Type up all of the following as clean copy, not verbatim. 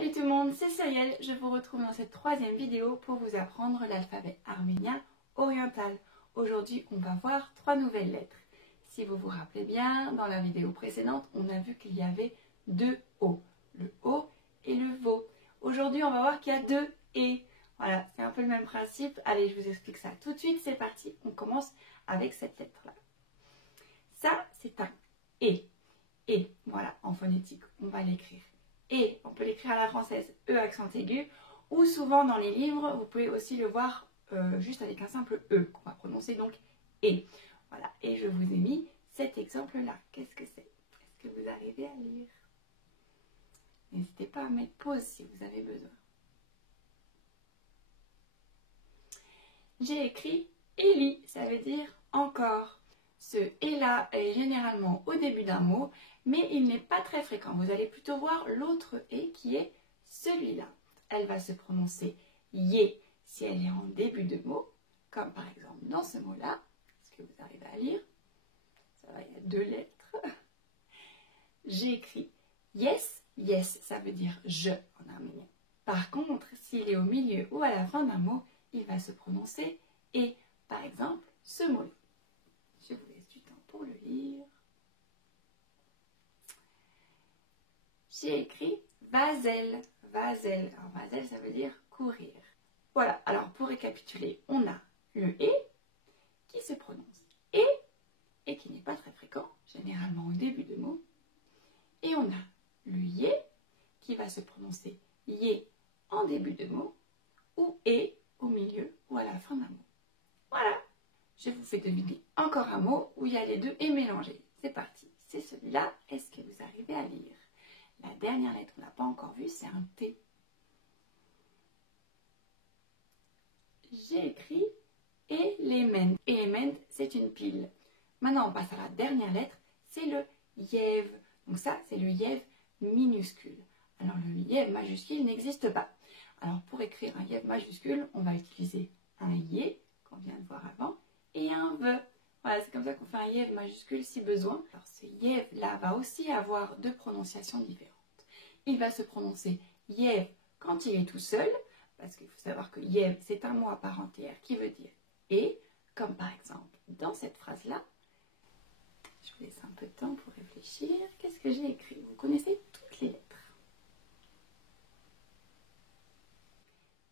Salut tout le monde, c'est Cyrielle, je vous retrouve dans cette troisième vidéo pour vous apprendre l'alphabet arménien oriental. Aujourd'hui, on va voir 3 nouvelles lettres. Si vous vous rappelez bien, dans la vidéo précédente, on a vu qu'il y avait 2 O, le O et le VO. Aujourd'hui, on va voir qu'il y a 2 E. Voilà, c'est un peu le même principe. Allez, je vous explique ça tout de suite, c'est parti. On commence avec cette lettre-là. Ça, c'est un E. E, voilà, en phonétique, on va l'écrire. Et on peut l'écrire à la française, E accent aigu, ou souvent dans les livres, vous pouvez aussi le voir juste avec un simple E, qu'on va prononcer donc E. Voilà, et je vous ai mis cet exemple-là. Qu'est-ce que c'est? Est-ce que vous arrivez à lire? N'hésitez pas à mettre pause si vous avez besoin. J'ai écrit Eli, ça veut dire encore. Ce « là est généralement au début d'un mot, mais il n'est pas très fréquent. Vous allez plutôt voir l'autre « et » qui est celui-là. Elle va se prononcer « yé » si elle est en début de mot, comme par exemple dans ce mot-là. Est-ce que vous arrivez à lire? Ça va, il y a 2 lettres. J'ai écrit « yes ». « Yes », ça veut dire « je » en arménien. Par contre, s'il est au milieu ou à la fin d'un mot, il va se prononcer « et ». Par exemple, ce mot-là. Je vous laisse du temps pour le lire. J'ai écrit Vazel. Vazel. Alors, Vazel, ça veut dire courir. Voilà. Alors, pour récapituler, on a le E qui se prononce et qui n'est pas très fréquent, généralement au début de mots. Et on a le Yé qui va se prononcer Yé en début de mot ou E au milieu ou à la fin d'un mot. Voilà. Je vous fais deviner encore un mot où il y a les 2 et mélangés. C'est parti. C'est celui-là. Est-ce que vous arrivez à lire? La dernière lettre, on ne l'a pas encore vue, c'est un T. J'ai écrit élément. Élément, c'est une pile. Maintenant, on passe à la dernière lettre, c'est le Yev. Donc ça, c'est le Yev minuscule. Alors, le Yev majuscule n'existe pas. Alors, pour écrire un Yev majuscule, on va utiliser un Yé, qu'on vient de voir avant, et un V. Voilà, c'est comme ça qu'on fait un Yev majuscule si besoin. Alors ce Yev-là va aussi avoir 2 prononciations différentes. Il va se prononcer Yev quand il est tout seul, parce qu'il faut savoir que Yev, c'est un mot à part entière qui veut dire et, comme par exemple dans cette phrase-là. Je vous laisse un peu de temps pour réfléchir. Qu'est-ce que j'ai écrit? Vous connaissez toutes les lettres.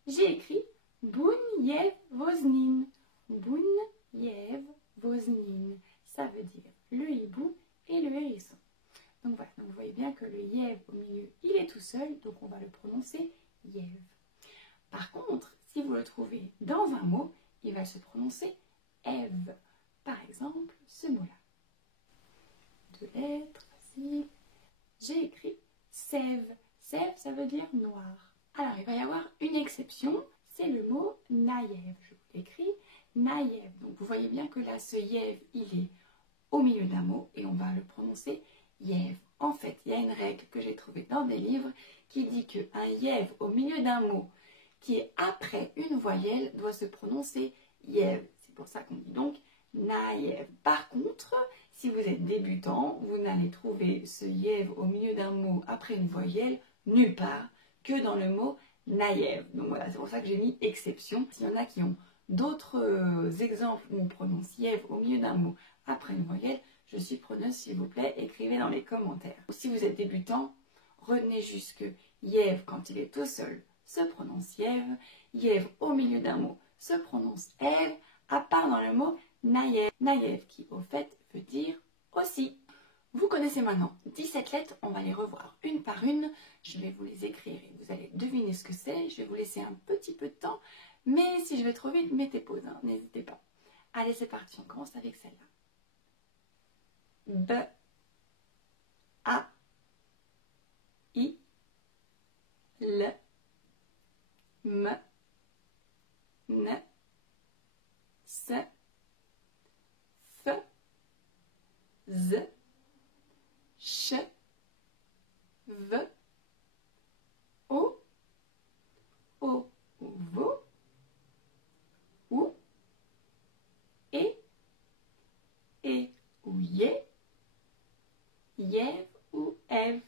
J'ai écrit Boun Yev Voznin. Boun Yev Voznin, ça veut dire le hibou et le hérisson. Donc voilà, donc vous voyez bien que le Yev au milieu, il est tout seul, donc on va le prononcer Yev. Par contre, si vous le trouvez dans un mot, il va se prononcer Ev. Par exemple, ce mot-là. 2 lettres, facile. J'ai écrit Sève. Sève, ça veut dire noir. Alors, il va y avoir une exception, c'est le mot Naïev. Je vous l'écris. Naïev. Donc vous voyez bien que là, ce Yev, il est au milieu d'un mot et on va le prononcer Yev. En fait, il y a une règle que j'ai trouvée dans des livres qui dit qu'un Yev au milieu d'un mot qui est après une voyelle doit se prononcer Yev. C'est pour ça qu'on dit donc Naïev. Par contre, si vous êtes débutant, vous n'allez trouver ce Yev au milieu d'un mot après une voyelle nulle part que dans le mot Naïev. Donc voilà, c'est pour ça que j'ai mis exception. S'il y en a qui ont d'autres exemples où on prononce Yev au milieu d'un mot après une voyelle, je suis preneuse, s'il vous plaît, écrivez dans les commentaires. Si vous êtes débutant, retenez juste que Yev, quand il est tout seul, se prononce Yev. Yev au milieu d'un mot se prononce Ev, à part dans le mot Naïev. Naïev qui, au fait, veut dire aussi. Vous connaissez maintenant 17 lettres, on va les revoir une par une. Je vais vous les écrire et vous allez deviner ce que c'est. Je vais vous laisser un petit peu de temps. Mais si je vais trop vite, mettez pause, hein, n'hésitez pas. Allez, c'est parti, on commence avec celle-là. B, A, I, L, M, N, S, F, Z, Ch, V, O, O, VO, OU, E ou Yé, Yev ou Ev.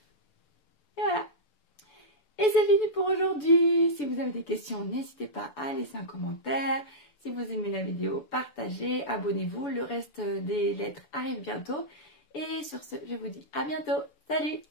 Et voilà, aujourd'hui. Si vous avez des questions, n'hésitez pas à laisser un commentaire. Si vous aimez la vidéo, partagez, abonnez-vous. Le reste des lettres arrive bientôt. Et sur ce, je vous dis à bientôt. Salut!